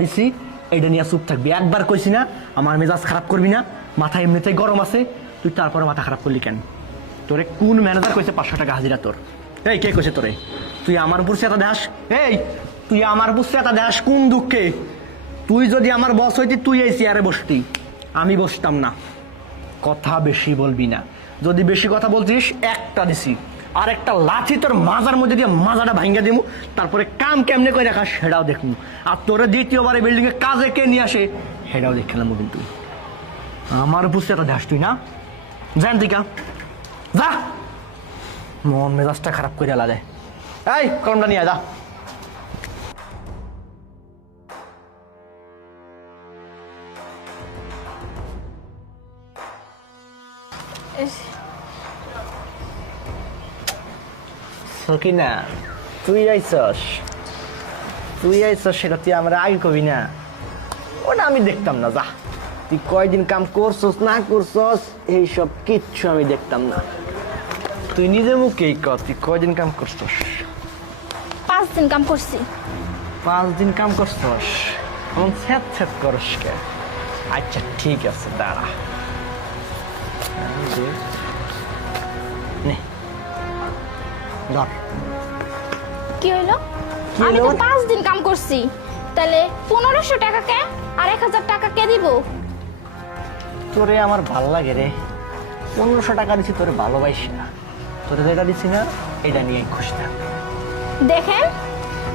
দিছি এইটা নিয়ে চুপ থাকবি। একবার কইছি না আমার মেজাজ খারাপ করবি না, মাথা এমনিতেই গরম আছে, তুই তারপরে মাথা খারাপ করলি কেন? তোরে কোন ম্যানেজার কইছে 500 টাকা হাজিরা তোর? এই কে কইছে তোরে? তুই আমার উপর সেটা দাস, এই তুই আমার উপর সেটা দাস কোন দুঃখে? তুই যদি আমার বস হইতি তুই এই চেয়ারে বসতি, আমি বসতাম না। কথা বেশি বলবি না, যদি বেশি কথা বলছিস একটা দিছি আর একটা লাঠি তোর মাজার মধ্যে দিয়ে মাজাটা ভাঙ্গা দিমু, তারপরে কাম কেমনে করে রাখা সেটাও দেখমু। আর তোরে দ্বিতীয়বারে বিল্ডিং এ কাজে কে নিয়ে আসে সেটাও দেখলাম। কিন্তু আমার বুঝতে এত ধ্যাস তুই না জান তুই যা, মন মেজাজটা খারাপ করে আলা যায়। এই কলমটা নিয়ে যা। সকিনা তুই আইসস, সেটা তুই আমরা আগে কবি না, ওটা আমি দেখতাম না। যা, তুই কয়দিন কাম করছস না করছস এইসব কিচ্ছু আমি দেখতাম না। তুই নিজে মুখেই কর তুই কয়দিন কাম করছস। 5 দিন কাম করছি। 5 দিন কাম করছস, এমন ছ্যাত ছ্যাত করস কে? আচ্ছা ঠিক আছে দাঁড়া, নে ধর। কি হইলো? আমি তো 5 দিন কাম করছি, তাহলে 1500 টাকা কে আর 1000 টাকা কে দিব? তোরে আমার ভাল লাগে রে, 1500 টাকা দিছি তোরে ভালোবাসি না, তোরে যেটা দিছি না এটা নিয়ে খুশি থাক। দেখেন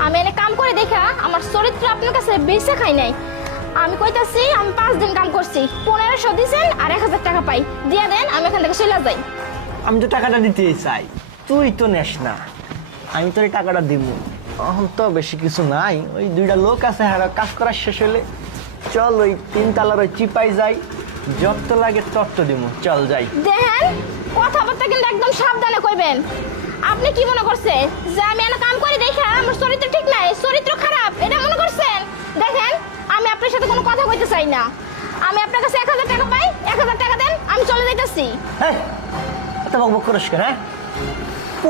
আমি এনে কাম করে দেখা আমার চরিত্র আপনার কাছে বেশি খাই নাই। আমি কইতাছি আমি 5 দিন কাম করছি, 1500 দিছেন আর 1000 টাকা পাই, দিয়া দেন আমি এখান থেকে চলে যাই। আমি তো টাকাটা দিতেই চাই, তুই তো নেস না, আমি তোর টাকাটা দিব। এখন তো বেশি কিছু নাই, ওই 2টা লোক আছে, হ্যাঁ কাজ করার শেষ হলে চল ওই 3 তলার ওই চিপাই যাই, যত লাগে তত দিব, চল যাই। দেখেন কথাবার্তা কিন্তু একদম সাবধানে কইবেন। আপনি কি মনে করছেন যে আমি এনে কাম করে দেখা আমার চরিত্র ঠিক নাই, চরিত্র খারাপ এটা মনে করছেন? দেখেন আমি আপনার সাথে কোনো কথা কইতে চাই না। আমি আপনার কাছে 1000 টাকা পাই, 1000 টাকা দেন, আমি চলে যাইতাছি। হ্যাঁ এত বকবক করিস কেন? হ্যাঁ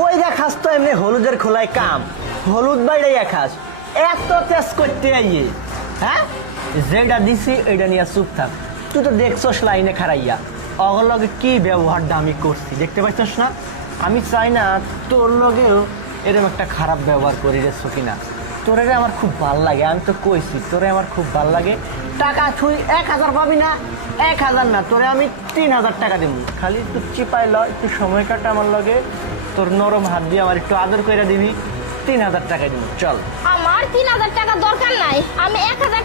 ওই দেখাস তো এমনি হলুদের খোলায় কাম, হলুদ বাইরে খাস, এত তেজ করতে আইয়ে। হ্যাঁ যেটা দিছি এটা নিয়ে চুপ থাক। তুই তো দেখছস লাইনে খারাইয়া অগর লগে কি ব্যবহারটা আমি করছি, দেখতে পাইছস না? আমি চাই না তোর লগেও এরকম একটা খারাপ ব্যবহার করি রে সকিনা। তোরে আমার খুব ভাল লাগে, আমি তো কইছি তোরে আমার খুব ভাল লাগে। টাকা তুই 1000 পাবি না, 1000 না, তোরে আমি 3000 টাকা দেবো। খালি একটু চিপাই ল, একটু সময় কাটা আমার লগে, তোর নরম হাত দিয়ে আমার একটু আদর করে দিবি, 3000 টাকা দিব। চল। আমার 3000 টাকা দরকার নাই, আমি 1000